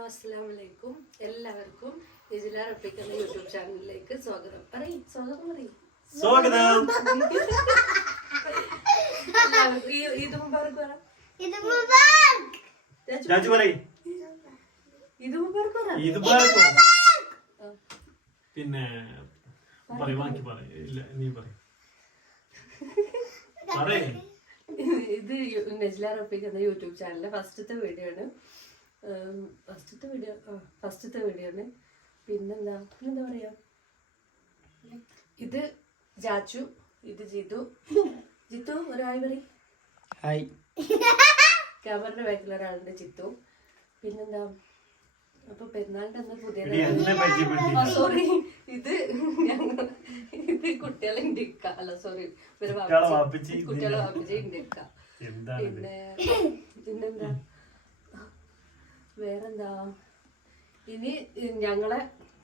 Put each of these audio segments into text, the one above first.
Hello അസ്സലാമലൈക്കും എല്ലാവർക്കും ഇജിലാർ ഒപ്പിക്കുന്ന YouTube ചാനലിലേക്ക് സ്വാഗതം. സ്വാഗതം. ഈദ് മുബാറക് പറ. ഈദ് മുബാറക് പറ. പിന്നെ ഇത് നജ്ലാർ ഒപ്പിക്കുന്ന യൂട്യൂബ് ചാനലിലെ ഫസ്റ്റത്തെ വീഡിയോ ആണ്. പിന്നെന്താ പറയാ, ഇത് ജാച്ചു, ഇത് ജിത്തു. ഒരു ഹായ് പറയും. ഹായ്. ക്യാമറയുടെ ബാക്കിൽ ഒരാളുണ്ട്, ജിത്തു. പിന്നെന്താ, അപ്പൊ പെരുന്നാളിന്റെ അന്ന് പുതിയ സോറി, ഇത് കുട്ടികളെ ഇന്ത്യക്ക അല്ല, സോറി കുട്ടികളെ വാപ്പിച്ച് ഇന്ത്യക്ക. പിന്നെന്താ വേറെന്താ, ഇനി ഞങ്ങളെ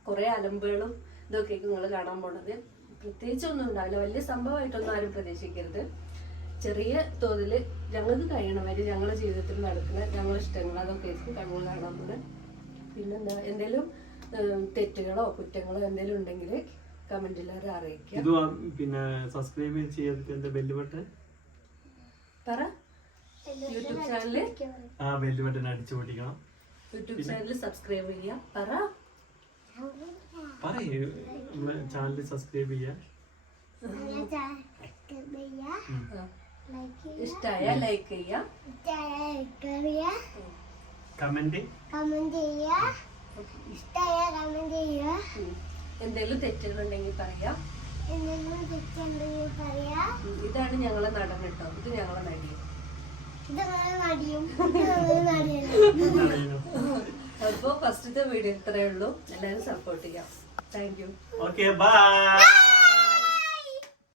കുറെ അലമ്പുകളും ഇതൊക്കെ നിങ്ങൾ കാണാൻ പോണത്. പ്രത്യേകിച്ചൊന്നും ഉണ്ടാവില്ല, വലിയ സംഭവമായിട്ടൊന്നും ആരും പ്രതീക്ഷിക്കരുത്. ചെറിയ തോതിൽ ഞങ്ങൾക്ക് കഴിയണമാതിരി ഞങ്ങളുടെ ജീവിതത്തിൽ നടക്കുന്ന ഞങ്ങളുടെ ഇഷ്ടങ്ങൾ അതൊക്കെ ഞങ്ങൾ കാണാൻ പോകുന്നത്. പിന്നെന്താ, എന്തെങ്കിലും തെറ്റുകളോ കുറ്റങ്ങളോ എന്തെങ്കിലും ഉണ്ടെങ്കിൽ കമന്റിൽ അറിയിക്കുക. പിന്നെ സബ്സ്ക്രൈബ് ചെയ്തിട്ട് ബെല്ല് ബട്ടൺ പറ. യൂട്യൂബ് ചാനല് ബെല്ല് ബട്ടൺ അടിച്ചു പൊട്ടിക്കണം. യൂട്യൂബ് ചാനൽ സബ്സ്ക്രൈബ് ചെയ്യാം. ചാനൽ സബ്സ്ക്രൈബ് ചെയ്യാം. ഇഷ്ടായ ലൈക്ക് ചെയ്യാം. കമന്റ് എന്തെങ്കിലും തെറ്റുകളുണ്ടെങ്കിൽ പറയാം. ഇതാണ് ഞങ്ങളെ നടൻ കേട്ടോ, ഇത് ഞങ്ങളെ നടിയും. അപ്പൊ ഫസ്റ്റത്തെ വീഡിയോ ഇത്രയേ ഉള്ളൂ. എല്ലാവരും സപ്പോർട്ട് ചെയ്യാം. Thank you. Okay, by.